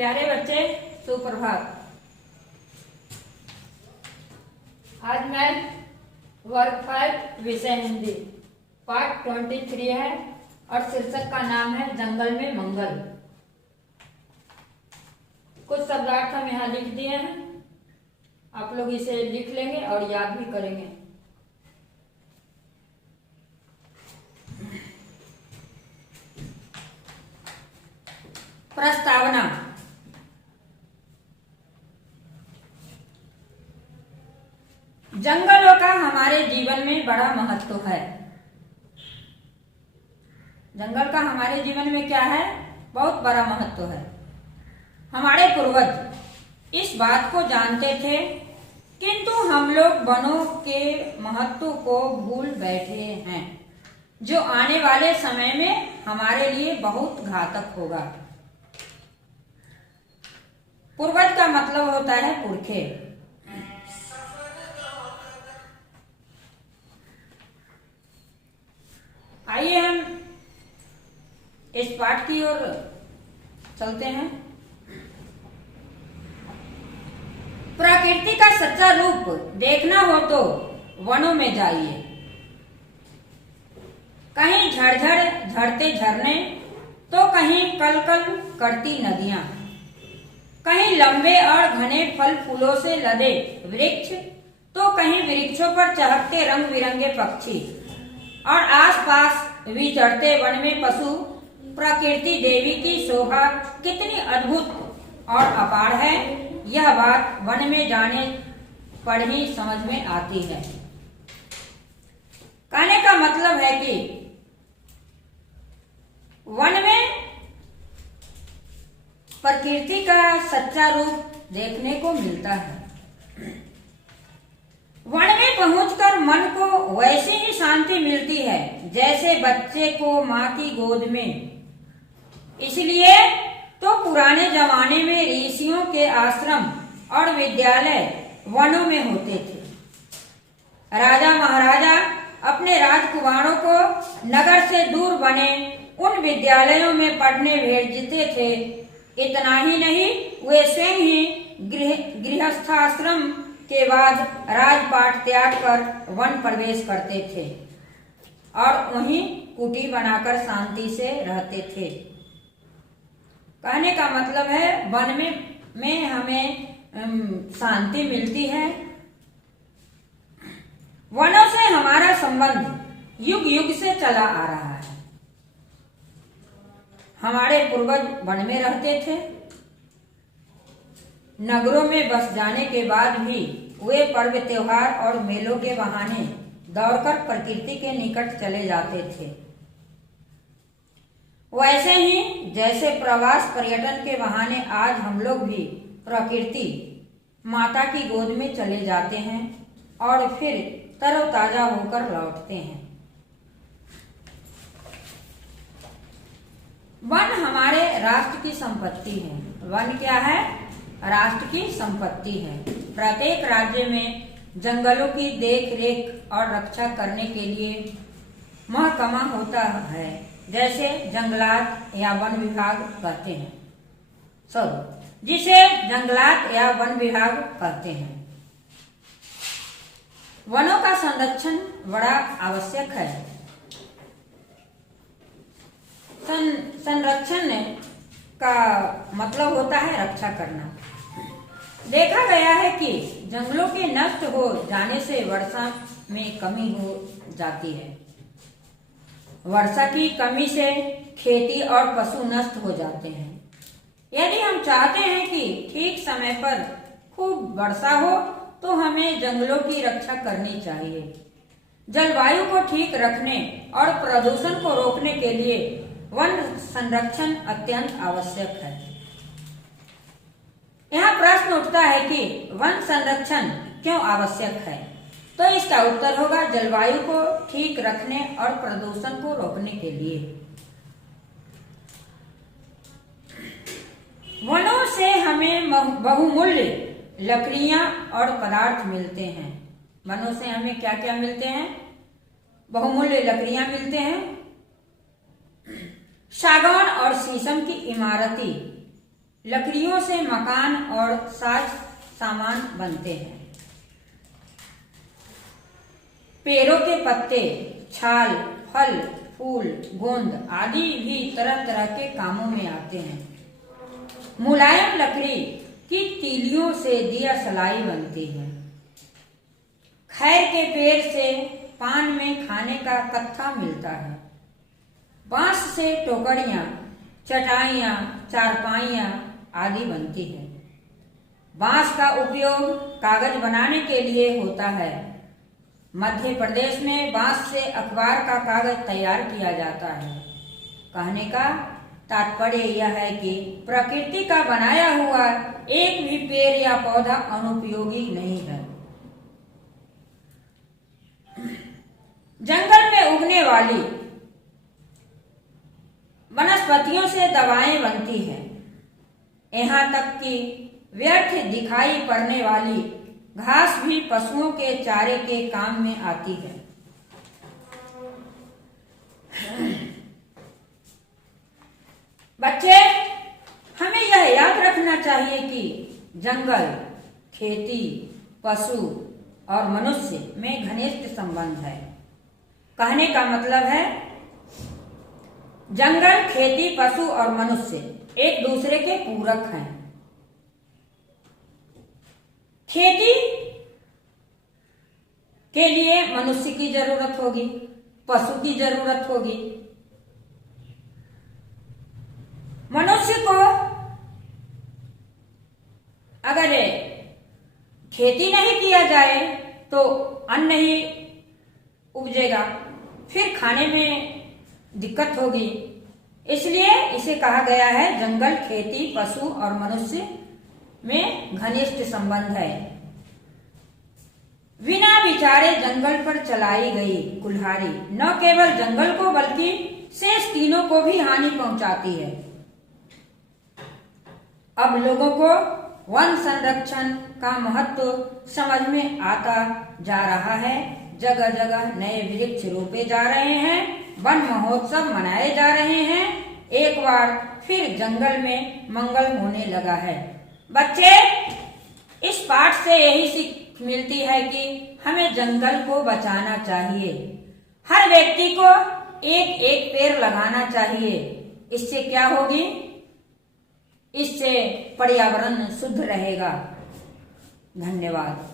प्यारे बच्चे, सुप्रभात। आज मैं वर्ग 5 विषय हिंदी पाठ 23 है और शीर्षक का नाम है जंगल में मंगल। कुछ शब्दार्थ हम यहाँ लिख दिए हैं, आप लोग इसे लिख लेंगे और याद भी करेंगे। प्रस्तावना। जंगलों का हमारे जीवन में बड़ा महत्व है। जंगल का हमारे जीवन में क्या है? बहुत बड़ा महत्व है। हमारे पूर्वज इस बात को जानते थे, किंतु हम लोग वनों के महत्व को भूल बैठे हैं, जो आने वाले समय में हमारे लिए बहुत घातक होगा। पूर्वज का मतलब होता है पुरखे। आइए हम इस पाठ की ओर चलते हैं। प्रकृति का सच्चा रूप देखना हो तो वनों में जाइए। कहीं झड़झड़ झड़ते झरने, तो कहीं कलकल करती नदियां, कहीं लंबे और घने फल फूलों से लदे वृक्ष, तो कहीं वृक्षों पर चहकते रंग बिरंगे पक्षी, और आसपास विचरते वन में पशु। प्रकृति देवी की शोभा कितनी अद्भुत और अपार है, यह बात वन में जाने पर ही समझ में आती है। कहने का मतलब है कि वन में प्रकृति का सच्चा रूप देखने को मिलता है। वन में पहुंचकर मन को वैसी ही शांति मिलती है जैसे बच्चे को माँ की गोद में। इसलिए तो पुराने जमाने में ऋषियों के आश्रम और विद्यालय वनों में होते थे। राजा महाराजा अपने राजकुमारों को नगर से दूर बने उन विद्यालयों में पढ़ने भेजते थे। इतना ही नहीं, वे स्वयं ही गृहस्थाश्रम के बाद राजपाट त्याग कर वन प्रवेश करते थे और वहीं कुटी बनाकर शांति से रहते थे। कहने का मतलब है वन में हमें शांति मिलती है। वनों से हमारा संबंध युग युग से चला आ रहा है। हमारे पूर्वज वन में रहते थे। नगरों में बस जाने के बाद भी वे पर्व त्योहार और मेलों के बहाने दौड़कर प्रकृति के निकट चले जाते थे। वैसे ही जैसे प्रवास पर्यटन के बहाने आज हम लोग भी प्रकृति माता की गोद में चले जाते हैं और फिर तरोताजा होकर लौटते हैं। वन हमारे राष्ट्र की संपत्ति है। वन क्या है? राष्ट्र की संपत्ति है। प्रत्येक राज्य में जंगलों की देख रेख और रक्षा करने के लिए महकमा होता है, जैसे जंगलात या वन विभाग कहते हैं। जिसे जंगलात या वन विभाग कहते हैं। वनों का संरक्षण बड़ा आवश्यक है। संरक्षण का मतलब होता है रक्षा करना। देखा गया है कि जंगलों के नष्ट हो जाने से वर्षा में कमी हो जाती है। वर्षा की कमी से खेती और पशु नष्ट हो जाते हैं। यदि हम चाहते हैं कि ठीक समय पर खूब वर्षा हो, तो हमें जंगलों की रक्षा करनी चाहिए। जलवायु को ठीक रखने और प्रदूषण को रोकने के लिए वन संरक्षण अत्यंत आवश्यक है। यहाँ प्रश्न उठता है कि वन संरक्षण क्यों आवश्यक है? तो इसका उत्तर होगा जलवायु को ठीक रखने और प्रदूषण को रोकने के लिए। वनों से हमें बहुमूल्य लकड़ियां और पदार्थ मिलते हैं। वनों से हमें क्या क्या मिलते हैं? बहुमूल्य लकड़ियां मिलते हैं। सागौन और शीशम की इमारती लकड़ियों से मकान और साज सामान बनते हैं। पेड़ों के पत्ते, छाल, फल, फूल, गोंद आदि भी तरह तरह के कामों में आते हैं। मुलायम लकड़ी की तीलियों से दिया सलाई बनती है। खैर के पेड़ से पान में खाने का कत्था मिलता है। बांस से टोकरियां, चटाइयां, चारपाइयां आदि बनती है। बांस का उपयोग कागज बनाने के लिए होता है। मध्य प्रदेश में बांस से अखबार का कागज तैयार किया जाता है। कहने का तात्पर्य यह है कि प्रकृति का बनाया हुआ एक भी पेड़ या पौधा अनुपयोगी नहीं है। जंगल में उगने वाली वनस्पतियों से दवाएं बनती हैं। यहाँ तक कि व्यर्थ दिखाई पड़ने वाली घास भी पशुओं के चारे के काम में आती है। बच्चे, हमें यह याद रखना चाहिए कि जंगल, खेती, पशु और मनुष्य में घनिष्ठ संबंध है। कहने का मतलब है जंगल, खेती, पशु और मनुष्य एक दूसरे के पूरक हैं। खेती के लिए मनुष्य की जरूरत होगी, पशु की जरूरत होगी। मनुष्य को अगर खेती नहीं किया जाए तो अन्न नहीं उपजेगा, फिर खाने में दिक्कत होगी। इसलिए इसे कहा गया है जंगल, खेती, पशु और मनुष्य में घनिष्ठ संबंध है। बिना विचारे जंगल पर चलाई गई कुल्हाड़ी न केवल जंगल को बल्कि शेष तीनों को भी हानि पहुंचाती है। अब लोगों को वन संरक्षण का महत्व समझ में आता जा रहा है। जगह जगह नए वृक्ष रोपे जा रहे हैं, वन महोत्सव मनाए जा रहे हैं। एक बार फिर जंगल में मंगल होने लगा है। बच्चे, इस पाठ से यही सीख मिलती है कि हमें जंगल को बचाना चाहिए। हर व्यक्ति को एक एक पेड़ लगाना चाहिए। इससे क्या होगी? इससे पर्यावरण शुद्ध रहेगा। धन्यवाद।